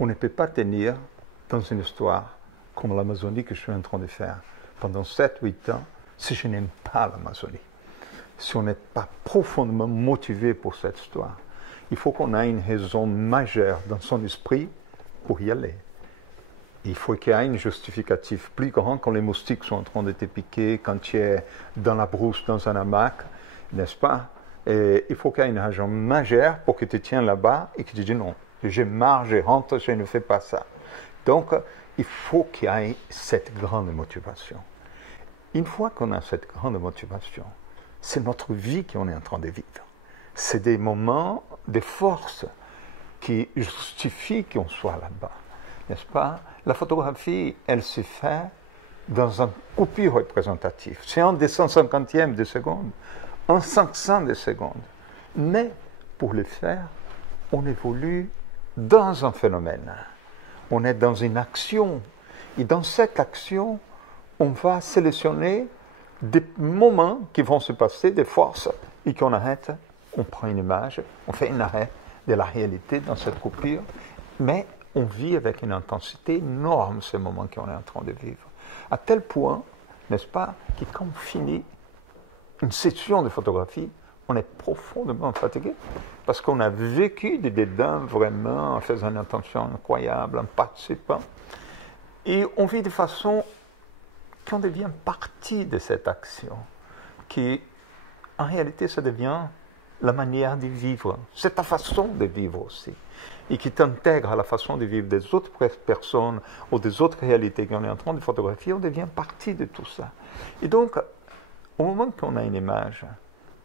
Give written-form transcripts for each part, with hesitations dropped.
On ne peut pas tenir dans une histoire comme l'Amazonie que je suis en train de faire pendant 7-8 ans si je n'aime pas l'Amazonie. Si on n'est pas profondément motivé pour cette histoire. Il faut qu'on ait une raison majeure dans son esprit pour y aller. Il faut qu'il y ait un justificatif plus grand quand les moustiques sont en train de te piquer, quand tu es dans la brousse, dans un hamac, n'est-ce pas? Et il faut qu'il y ait une raison majeure pour que tu te tiens là-bas et que tu dis non, je marche, je rentre, je ne fais pas ça. Donc, il faut qu'il y ait cette grande motivation. Une fois qu'on a cette grande motivation, c'est notre vie qu'on est en train de vivre. C'est des moments de force qui justifient qu'on soit là-bas, n'est-ce pas? La photographie, elle se fait dans un coupure représentatif. C'est un des 150e de seconde, un 500 de seconde. Mais pour le faire, on évolue dans un phénomène. On est dans une action. Et dans cette action, on va sélectionner des moments qui vont se passer, des forces, et qu'on arrête, on prend une image, on fait un arrêt de la réalité dans cette coupure, mais on vit avec une intensité énorme ces moments qu'on est en train de vivre. À tel point, n'est-ce pas, que quand on finit une session de photographie, on est profondément fatigué, parce qu'on a vécu des dédains vraiment en faisant une attention incroyable, en participant, et on vit de façon qu'on devient partie de cette action, qui en réalité ça devient la manière de vivre, c'est ta façon de vivre aussi, et qui t'intègre à la façon de vivre des autres personnes ou des autres réalités qu'on est en train de photographier, on devient partie de tout ça. Et donc, au moment qu'on a une image,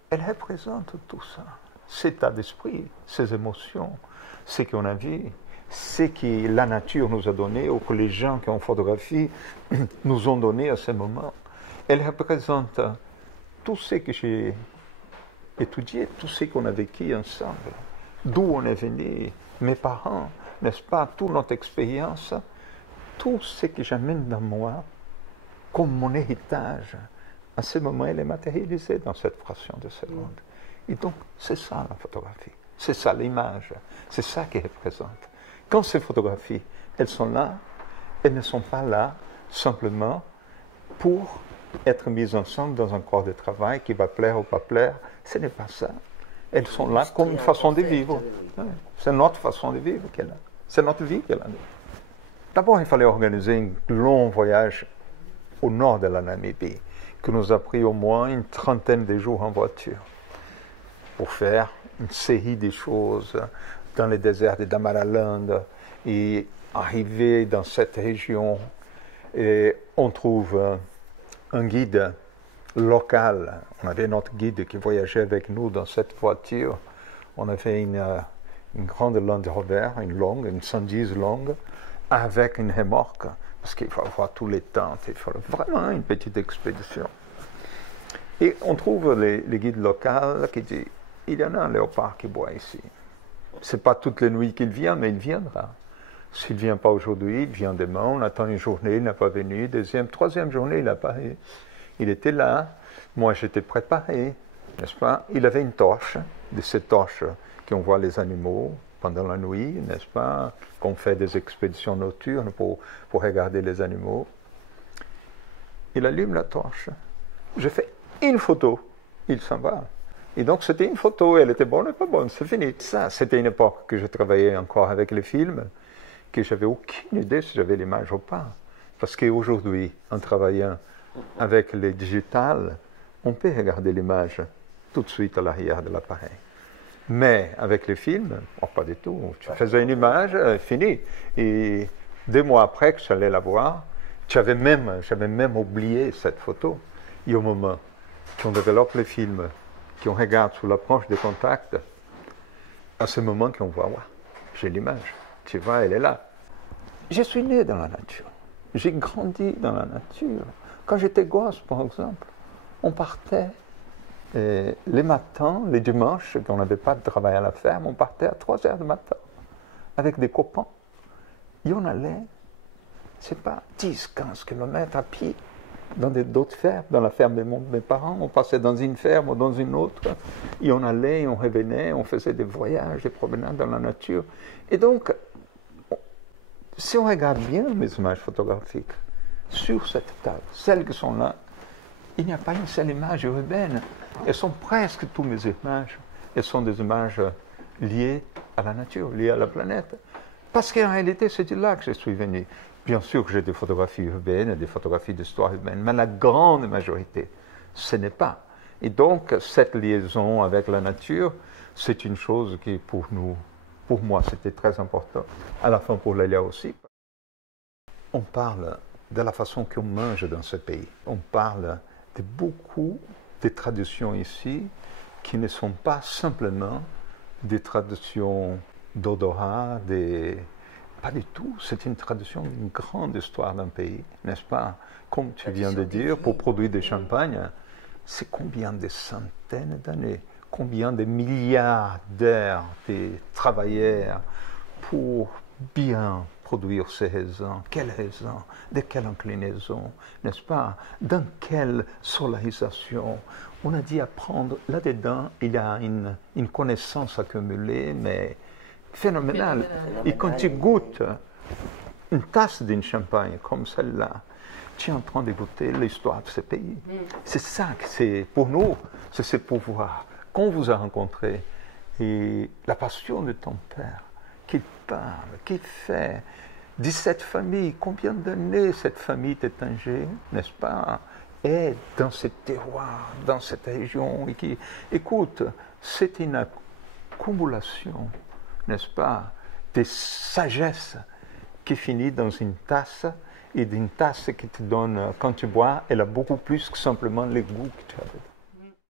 elle représente tout ça, cet état d'esprit, ces émotions, ce qu'on a vu, ce que la nature nous a donné ou que les gens qui ont photographié nous ont donné à ce moment. Elle représente tout ce que j'ai étudié, tout ce qu'on a vécu ensemble, d'où on est venu, mes parents, n'est-ce pas, toute notre expérience, tout ce que j'amène dans moi comme mon héritage. À ce moment, elle est matérialisée dans cette fraction de seconde. Et donc, c'est ça la photographie, c'est ça l'image, c'est ça qu'elle représente. Quand ces photographies, elles sont là, elles ne sont pas là simplement pour être mises ensemble dans un corps de travail qui va plaire ou pas plaire. Ce n'est pas ça. Elles sont là comme une façon de vivre. C'est notre façon de vivre qu'elle a. C'est notre vie qu'elle a. D'abord, il fallait organiser un long voyage au nord de la Namibie, qui nous a pris au moins une trentaine de jours en voiture pour faire une série de choses dans le désert de Damaraland et arriver dans cette région. Et on trouve un guide local. On avait notre guide qui voyageait avec nous dans cette voiture. On avait une grande Land Rover, une 110 longue, avec une remorque, parce qu'il faut avoir tous les temps, il faut vraiment une petite expédition. Et on trouve les guides locaux qui disent, il y en a un léopard qui boit ici. Ce n'est pas toutes les nuits qu'il vient, mais il viendra. S'il ne vient pas aujourd'hui, il vient demain, on attend une journée, il n'a pas venu, deuxième, troisième journée, il apparaît. Il était là, moi j'étais préparé, n'est-ce pas? Il avait une torche, de ces torches qu'on voit les animaux pendant la nuit, n'est-ce pas? Qu'on fait des expéditions nocturnes pour regarder les animaux. Il allume la torche. Je fais une photo, il s'en va. Et donc c'était une photo, elle était bonne ou pas bonne, c'est fini. Ça, c'était une époque que je travaillais encore avec les films, que j'avais aucune idée si j'avais l'image ou pas. Parce qu'aujourd'hui, en travaillant avec les digitales, on peut regarder l'image tout de suite à l'arrière de l'appareil. Mais avec les films, oh, pas du tout. Tu faisais une image, fini. Et 2 mois après que j'allais la voir, j'avais même oublié cette photo. Et au moment qu'on développe les films, qu'on regarde sous l'approche des contacts, à ce moment qu'on voit, ouais, j'ai l'image. Tu vois, elle est là. Je suis né dans la nature. J'ai grandi dans la nature. Quand j'étais gosse, par exemple, on partait les matins, les dimanches, quand on n'avait pas de travail à la ferme, on partait à 3 heures du matin avec des copains. Et on allait, c'est pas 10, 15 kilomètres à pied dans d'autres fermes, dans la ferme de mes parents. On passait dans une ferme ou dans une autre. Et on allait, on revenait, on faisait des voyages, des promenades dans la nature. Et donc, si on regarde bien mes images photographiques, sur cette table, celles qui sont là, il n'y a pas une seule image urbaine. Elles sont presque toutes mes images. Elles sont des images liées à la nature, liées à la planète. Parce qu'en réalité, c'est de là que je suis venu. Bien sûr que j'ai des photographies urbaines, des photographies d'histoire urbaine, mais la grande majorité, ce n'est pas. Et donc, cette liaison avec la nature, c'est une chose qui, pour moi, c'était très important. À la fin, pour Lélia aussi. On parle de la façon qu'on mange dans ce pays. On parle de beaucoup de traditions ici qui ne sont pas simplement des traditions d'odorat, pas du tout. C'est une tradition d'une grande histoire d'un pays, n'est-ce pas? Comme tu viens de dire, pour produire des champagnes, c'est combien de centaines d'années, combien de milliardaires de travailleurs pour bien produire ces raisins. Quelles raisins? De quelle inclinaison? N'est-ce pas? Dans quelle solarisation? On a dit apprendre. Là-dedans, il y a une connaissance accumulée, mais phénoménale. Et quand tu goûtes une tasse d'une champagne comme celle-là, tu es en train de goûter l'histoire de ce pays. C'est ça que c'est pour nous, c'est ce pouvoir qu'on vous a rencontré. Et la passion de ton père, qui parle, qui fait 17 familles, combien d'années cette famille d'Étanger, n'est-ce pas, est dans ce terroir, dans cette région, et qui, écoute, c'est une accumulation, n'est-ce pas, de sagesse qui finit dans une tasse, et d'une tasse qui te donne, quand tu bois, elle a beaucoup plus que simplement les goûts que tu as.